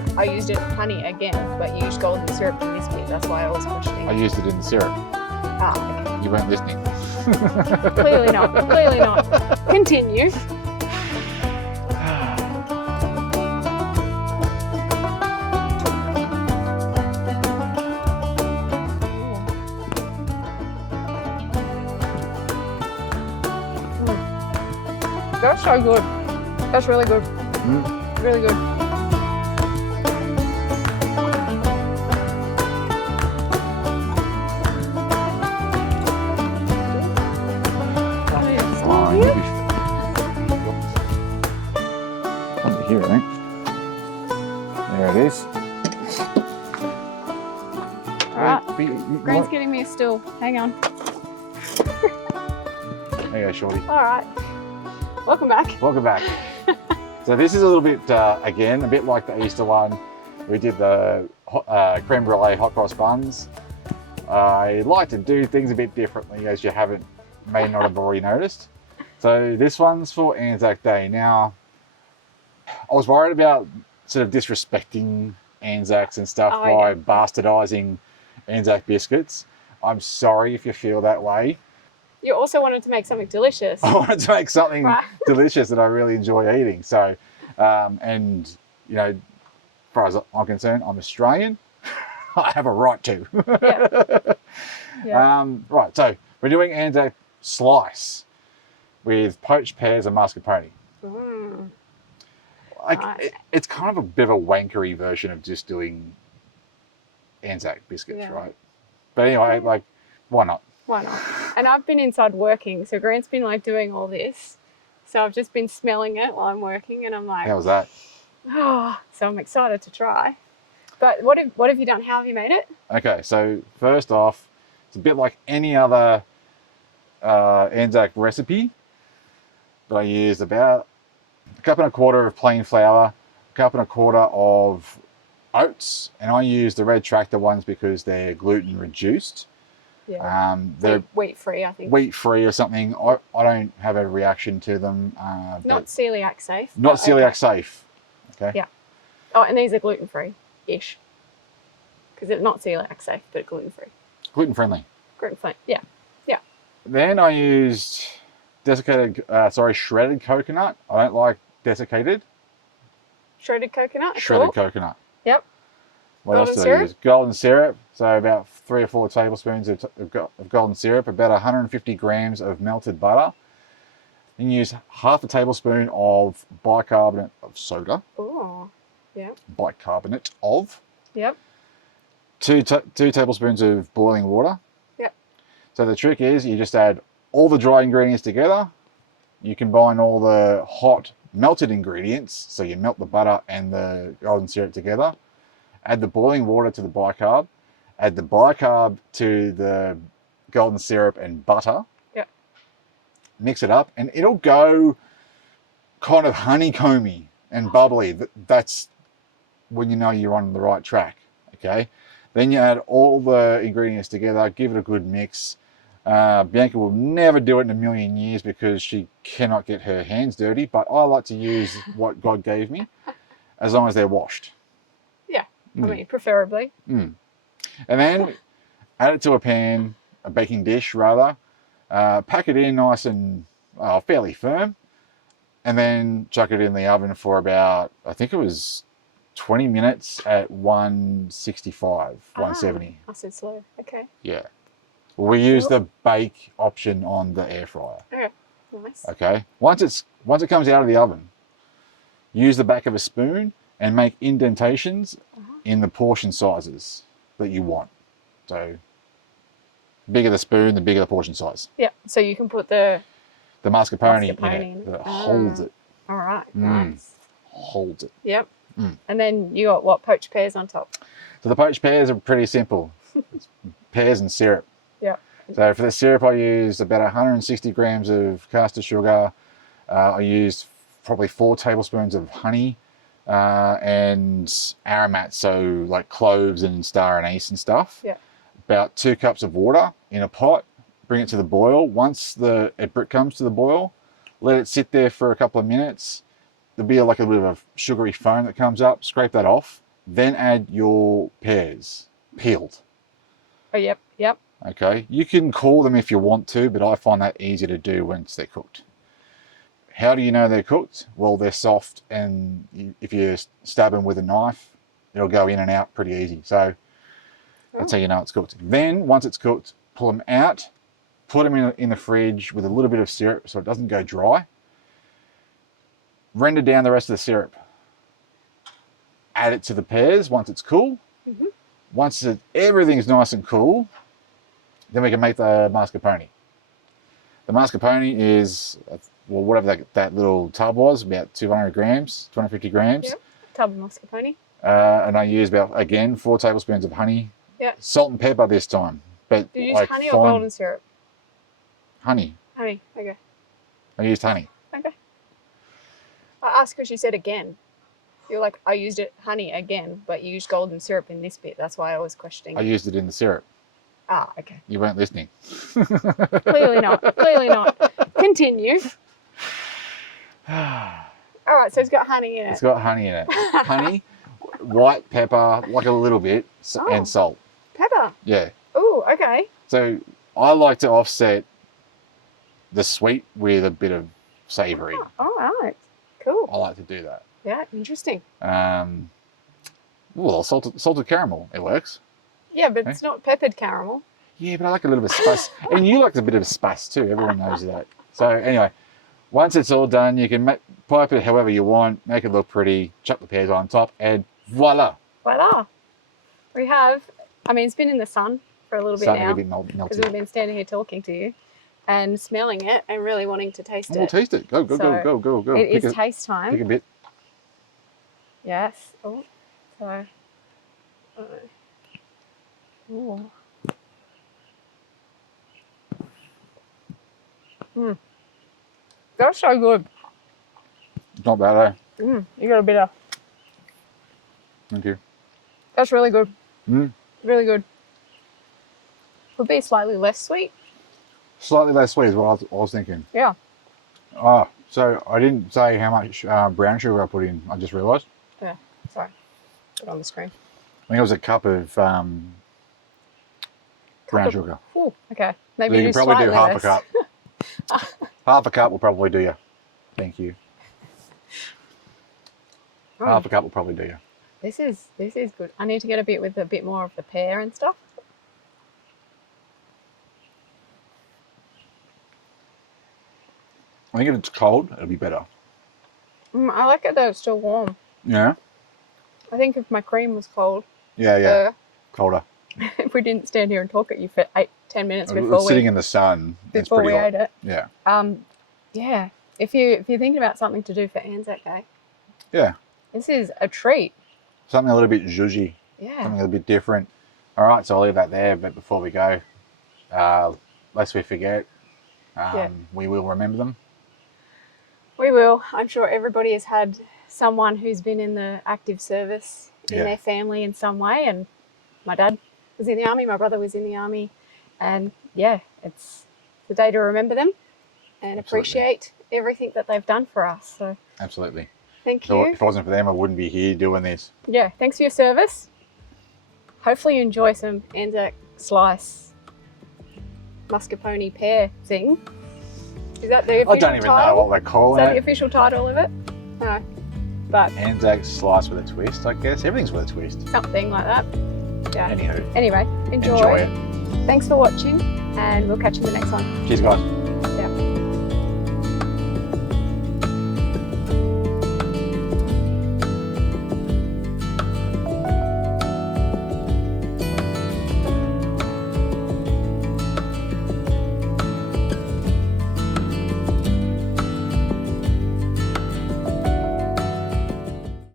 like I used it in honey again, but you used golden syrup in this bit. That's why I was questioning. I used it in the syrup. Ah, okay. You weren't listening. Clearly not. Clearly not. Continue. That's so good. That's really good. Really good. Under here, I think. There it is. Alright. Green's getting me a stool. Hang on. There you go, Shorty. Alright. Welcome back. Welcome back. So this is a little bit, again, a bit like the Easter one. We did the creme brulee hot cross buns. I like to do things a bit differently, as you may not have already noticed. So this one's for Anzac Day. Now, I was worried about sort of disrespecting Anzacs and stuff by bastardizing Anzac biscuits. I'm sorry if you feel that way. You also wanted to make something delicious. I wanted to make something delicious that I really enjoy eating. So, and you know, as far as I'm concerned, I'm Australian. I have a right to. Yeah. Yeah. Right, so we're doing Anzac slice with poached pears and mascarpone. Like, nice. It's kind of a bit of a wankery version of just doing Anzac biscuits, right? But anyway, like, why not? Why not? And I've been inside working, so Grant's been like doing all this. So I've just been smelling it while I'm working, and I'm like, how was that? Oh, so I'm excited to try. But what have you done? How have you made it? Okay, so first off, it's a bit like any other Anzac recipe, but I used about a cup and a quarter of plain flour, a cup and a quarter of oats, and I use the red tractor ones because they're gluten reduced. Yeah. They're wheat-free, I think. Wheat-free or something. I don't have a reaction to them. Not celiac safe. Not celiac safe. Okay. Yeah. Oh, and these are gluten-free-ish. Because it's not celiac safe, but gluten-free. Gluten-friendly. Gluten-free, yeah. Yeah. Then I used shredded coconut. I don't like desiccated. Shredded coconut? Shredded coconut. Yep. What else did I use? Golden syrup. So about 3 or 4 tablespoons of golden syrup, about 150 grams of melted butter. Then use half a tablespoon of bicarbonate of soda. Oh, yeah. Bicarbonate of. Yep. 2 tablespoons of boiling water. Yep. So the trick is you just add all the dry ingredients together. You combine all the hot melted ingredients. So you melt the butter and the golden syrup together. Add the boiling water to the bicarb. Add the bicarb to the golden syrup and butter. Yep. Mix it up, and it'll go kind of honeycomby and bubbly. That's when you know you're on the right track. Okay. Then you add all the ingredients together. Give it a good mix. Bianca will never do it in a million years because she cannot get her hands dirty. But I like to use what God gave me, as long as they're washed. Yeah. I mean, preferably. And then add it to a pan, a baking dish rather. Pack it in nice and fairly firm. And then chuck it in the oven for about, I think it was 20 minutes at 165, 170. I said slow. Okay. Yeah. We use the bake option on the air fryer. Okay. Nice. Okay. Once it comes out of the oven, use the back of a spoon and make indentations in the portion sizes that you want. So the bigger the spoon, the bigger the portion size. Yeah. So you can put the mascarpone in it that holds it. All right. Nice. Holds it. Yep. And then you got what? Poached pears on top. So the poached pears are pretty simple. It's pears and syrup. Yeah. So for the syrup, I used about 160 grams of caster sugar. I used probably 4 tablespoons of honey and aromats, so like cloves and star anise and stuff. Yeah. About 2 cups of water in a pot. Bring it to the boil. Once it comes to the boil, let it sit there for a couple of minutes. There'll be like a bit of a sugary foam that comes up. Scrape that off Then add your pears, peeled. Oh, yep, yep. Okay, you can cool them if you want to, but I find that easier to do once they're cooked. How do you know they're cooked? Well, they're soft, and if you stab them with a knife, it'll go in and out pretty easy. So that's how you know it's cooked. Then, once it's cooked, pull them out, put them in the fridge with a little bit of syrup so it doesn't go dry. Render down the rest of the syrup. Add it to the pears once it's cool. Once everything's nice and cool, then we can make the mascarpone. The mascarpone is, well, whatever that little tub was, about 200 grams, 250 grams. Yep, tub of mascarpone. And I use about, again, 4 tablespoons of honey. Yeah. Salt and pepper this time. But Did you use honey or golden syrup? Honey. Honey, okay. I used honey. Okay. I asked because you said again. You're like, I used honey again, but you used golden syrup in this bit. That's why I was questioning. I used it in the syrup. Ah, okay. You weren't listening. Clearly not. Clearly not. Continue. All right, so it's got honey in it. It's got honey in it. Honey, white pepper, like a little bit, and salt. Pepper? Yeah. Oh, okay. So I like to offset the sweet with a bit of savoury. Oh, all right. Cool. I like to do that. Yeah, interesting. Well, salted caramel, it works. Yeah, but it's not peppered caramel. Yeah, but I like a little bit of spice. And you like a bit of spice too. Everyone knows that. So anyway, once it's all done, you can pipe it however you want, make it look pretty, chuck the pears on top, and voila. Voila. We have, I mean, it's been in the sun for a little bit now. Starting to be melty. Because we've been standing here talking to you and smelling it and really wanting to taste it. We'll taste it. Go. It is taste time. Pick a bit. Yes. Oh, so. Ooh. That's so good. It's not bad, eh? You got a bit of. Thank you. That's really good. Really good. Would be slightly less sweet. Slightly less sweet is what I was thinking. Yeah. Oh, so I didn't say how much brown sugar I put in. I just realised. Yeah. Sorry. Put it on the screen. I think it was a cup of brown sugar. Ooh, okay. Maybe So you can probably do half less. a cup. Half a cup will probably do you. Thank you. Half a cup will probably do you. This is good. I need to get a bit more of the pear and stuff. I think if it's cold, it'll be better. I like it though it's still warm. Yeah? I think if my cream was cold. Yeah. Colder. If we didn't stand here and talk at you for 8-10 minutes It's sitting in the sun. It's before pretty we hot. ate it. Yeah. Yeah. If you're thinking about something to do for Anzac Day. Yeah. This is a treat. Something a little bit zhuzhy. Yeah. Something a little bit different. All right, so I'll leave that there. But before we go, lest we forget, we will remember them. We will. I'm sure everybody has had someone who's been in the active service in their family in some way. And my dad was in the army. My brother was in the army. And yeah, it's the day to remember them and appreciate everything that they've done for us. So Absolutely. thank So you. if it wasn't for them, I wouldn't be here doing this. Yeah, thanks for your service. Hopefully you enjoy some Anzac slice mascarpone pear thing. Is that the official I don't even know what they're Is calling that the it. official title of it? No. But Anzac slice with a twist, I guess. Everything's with a twist. something like that. Yeah. Anywho, Anyway, enjoy. enjoy it. Thanks for watching and we'll catch you in the next one. Cheers, guys.